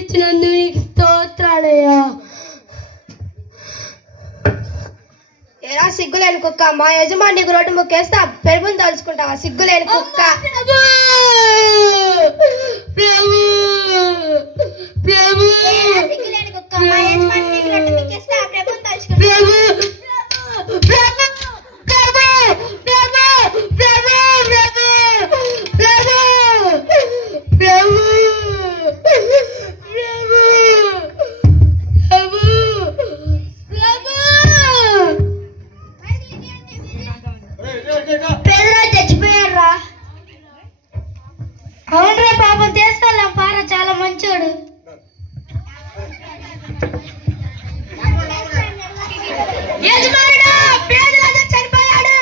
ఇచ్చినందుకు నీకు స్తోత్రాలయ్యా. ఏరా సిగ్గులేని కుక్క, మా యజమాని నీకు రోడ్డు ముక్కేస్తా పెరుగుని తలుచుకుంటావా? సిగ్గులేని కుక్క. సిగ్గులేని కుక్క, మా యజమాని నీకు రోడ్డు ముక్కేస్తా పెరుగుని తలుచుకుంటావా? చచ్చిపోయారా? అవునరా పాపం, తీసుకెళ్ళాం పార, చాలా మంచోడు. చనిపోయాడు.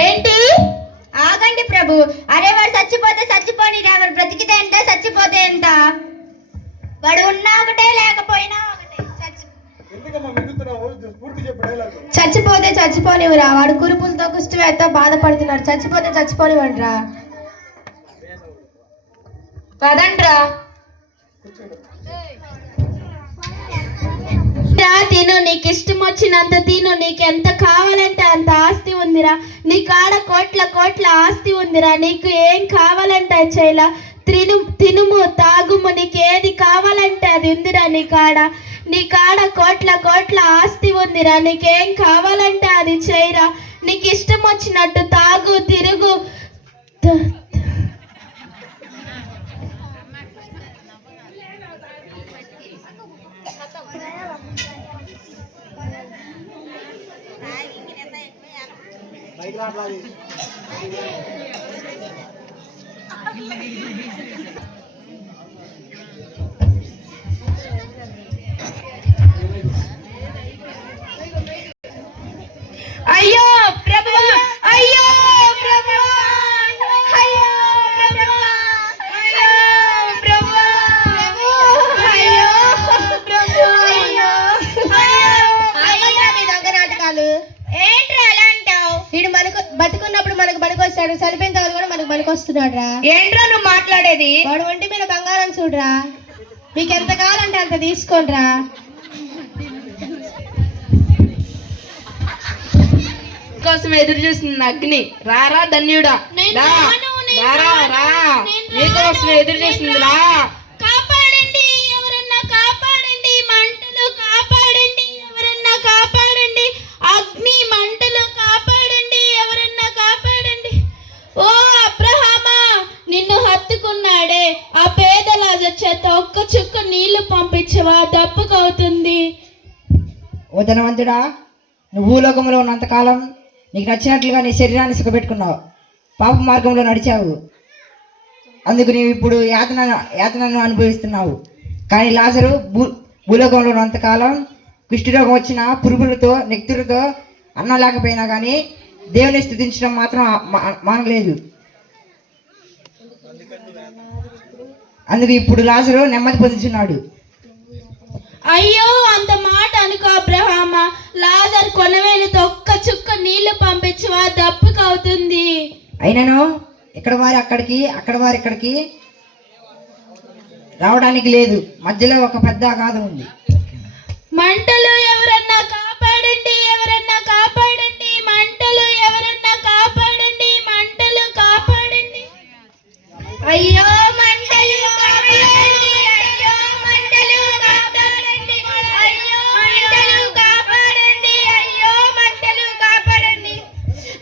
ఏంటి? ఆగండి ప్రభు. అరే వాడు చచ్చిపోతే చచ్చిపోని, వాడు బ్రతికితే ఎంత చచ్చిపోతే ఎంత? వాడు ఉన్నా ఒకటే లేకపోయినా ఒకటే. చచ్చిపోతే చచ్చిపోనివురా, వాడు కురుపులతో కుష్టివేత్తో బాధపడుతున్నాడు. చచ్చిపోతే చచ్చిపోనివ్వండిరా. పదండ్రా. తిను, నీకు ఇష్టం వచ్చినంత తిను. నీకు ఎంత కావాలంటే అంత ఆస్తి ఉందిరా. నీ కాడ కోట్ల కోట్ల ఆస్తి ఉందిరా. నీకు ఏం కావాలంటే చేయలా. తినుము తాగుము, నీకు ఏది కావాలంటే అది ఉందిరా. నీ కాడ కోట్ల కోట్ల ఆస్తి ఉందిరా. నీకేం కావాలంటే అది చేయరా. నీకు ఇష్టం వచ్చినట్టు తాగు, తిరుగు. అయ్యో ప్రభువా, అయ్యో ప్రభువా, అయ్యో ప్రభువా, అయ్యో ప్రభువా, అయ్యో ప్రభువా, అయ్యో. మీ దొంగ నాటకాలు ఏంట్రా ఎలా అంటావు? వీడు మనకు బతుకున్నప్పుడు మనకు పనికొస్తాడు, చనిపోయిన తర్వాత కూడా మనకు పనికొస్తున్నాడు రా. ఏంట్రా నువ్వు మాట్లాడేది? వాడు ఒంటి మీద బంగారం చూడరా. మీకు ఎంత కావాలంటే అంత తీసుకోండిరా. కోసం ఎదురు చూస్తుంది అగ్ని. రారా ధన్యుడా, నీకోసం ఎదురు చూస్తుంది. రా. కాపాడండి, ఎవరన్నా కాపాడండి. మంటలు కాపాడండి, ఎవరన్నా కాపాడండి. అగ్ని మంటలు కాపాడండి, ఎవరన్నా కాపాడండి. ఓ అబ్రహామా, నిన్ను హత్తుకున్నాడే ఆ పేద లాజరు చేత ఒక్క చుక్క నీళ్లు పంపించవా? దప్పుకవుతుంది. ఓ ధనవంతుడా, నువ్వు భూలోకంలో ఉన్నంతకాలం నీకు నచ్చినట్లుగా నీ శరీరాన్ని సుఖపెట్టుకున్నావు, పాప మార్గంలో నడిచావు. అందుకు నీవు ఇప్పుడు యాతనను అనుభవిస్తున్నావు. కానీ లాజరు భూలోకంలో ఉన్నంతకాలం కుష్ఠరోగం వచ్చిన పురుగులతో నెక్తులతో అన్నం లేకపోయినా కానీ దేవుని స్తుతించడం మాత్రం మానలేదు. అందుకు ఇప్పుడు లాజరు నెమ్మది పొందుతున్నాడు. అయ్యో, అంత మాట అనుకో అబ్రహామా. లాజరు కొనవేలుతో ఒక్క చుక్క నీళ్లు పంపించవా? దప్పుకవుతుంది. అయినను ఇక్కడ వారి అక్కడికి, అక్కడ వారి ఇక్కడికి రావడానికి లేదు. మధ్యలో ఒక పెద్ద అగాధం ఉంది. మంటలు ఎవరన్నా కాపాడండి, ఎవరన్నా కాపాడండి. మంటలు ఎవరన్నా కాపాడండి, మంటలు కాపాడండి. అయ్యో మంటలు కాపాడండి, అయ్యో మంటలు కాపాడండి, అయ్యో మంటలు కాపాడండి, అయ్యో మంటలు కాపాడండి.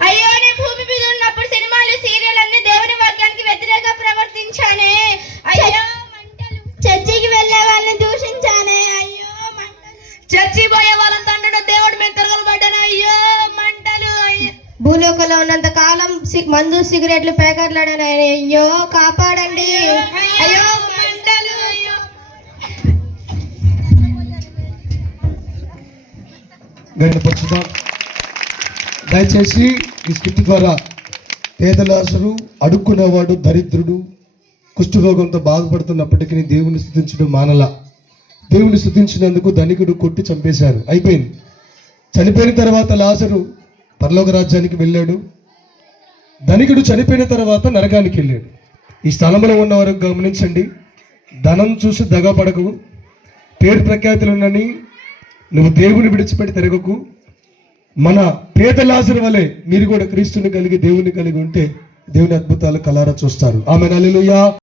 అయ్యో, నేను భూమి మీద ఉన్నప్పుడు సినిమాలు సీరియల్ అన్ని దేవుని వాక్యానికి వ్యతిరేకంగా ప్రవర్తించానే. అయ్యో మంటలు. చర్చికి వెళ్ళే వాళ్ళని దూషించానే. అయ్యో మంటలు. చర్చి పోయే వాళ్ళని తండ్రి దేవుడి మీద తిరగలబడ్డాను. అయ్యో మంటలు. భూలోకంలో ఉన్నంత కాలం మందు సిగరెట్లు పేకర్లాడని. అయ్యో కాపాడండి. అయ్యో మంటలు. అయ్యో. దయచేసి ఈ స్క్రిప్ట్ ద్వారా పేద లాజరు, అడుక్కునేవాడు, దరిద్రుడు, కుష్ఠరోగంతో బాధపడుతున్నప్పటికీ దేవుని స్తుతించడం మానలా. దేవుని స్తుతించినందుకు ధనికుడు కొట్టి చంపేశారు, అయిపోయింది. చనిపోయిన తర్వాత లాజరు పరలోక రాజ్యానికి వెళ్ళాడు. ధనికుడు చనిపోయిన తర్వాత నరకానికి వెళ్ళాడు. ఈ స్థలంలో ఉన్నవారు గమనించండి. ధనం చూసి దగపడకు, పేరు ప్రఖ్యాతులున్నని నువ్వు దేవుని విడిచిపెట్టి తిరగకు. మన పేద లాజరు వలె మీరు కూడా క్రీస్తుని కలిగి దేవుని కలిగి ఉంటే దేవుని అద్భుతాలు కలారా చూస్తారు. ఆమేన్. హల్లెలూయా.